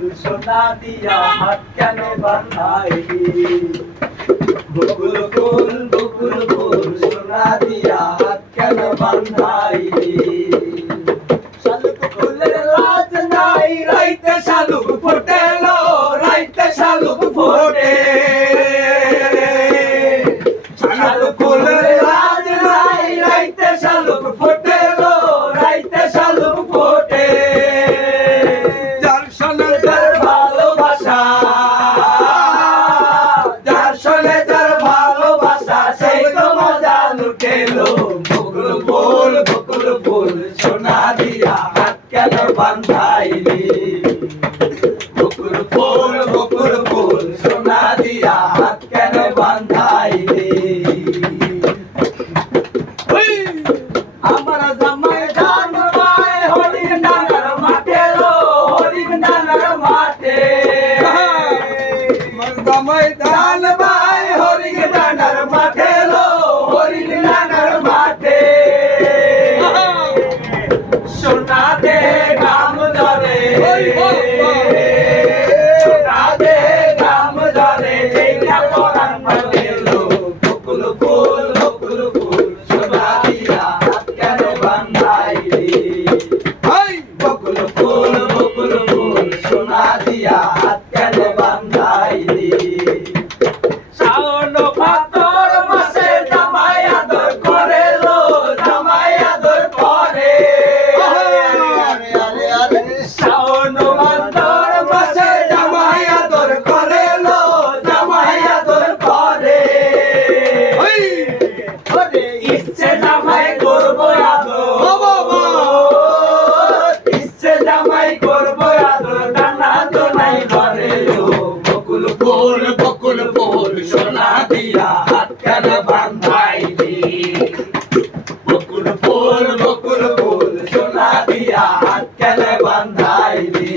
ফুল সোনা দিয়া হাত কেন বাঁধাইলি বকুল ফুল সোনা দিয়া হাত কেন বাঁধাইলি শালুক ফুলের লাজ নাই রাইতে শালুক ফোটেলো রাইতে শালুক ফোটে শালুক ফুলের লাজ নাই রাইতে শালুক ফোটেলো রাইতে শালুক ফোটে যার সনে যার ভালোবাসা যার সনে যার ভালোবাসা সেই তো মজা লুটেলো বকুল ফুল সোনা দিয়া হাত কেন বাঁধাইলি বকুল ফুল সোনা দিয়া হাত কেন বাঁধাইলি আমার জামাই ধান বাই হরিণ ডাঙ্গার মাঠে লো হরিণ ডাঙ্গার মাঠে আমার জামাই ধান বাই হরিণ ডাঙ্গার মাঠে লো হরিণ ডাঙ্গার মাঠে সোনা দে গাম ধরে সোনা দে গাম ধরে যেইটা পরাণ পালে লো বকুল ফুল সোনা দিয়া হাত কেন বাঁধাইলি বকুল ফুল সোনা দিয়া হাত কেন বাঁধাইলি শাওন ভাদর মাসে জামাই আদর করে লো জামাই আদর করে শাওন ভাদর মাসে জামাই আদর করে লো জামাই আদর করে ইচ্ছে জামাই করবো আদর ইচ্ছে জামাই করবো আদর ডানা তো নাই ঘরে লো বকুল ফুল সোনা দিয়া হাত কেন বাঁধাইলি বকুল ফুল সোনা দিয়া হাত কেন বাঁধাইলি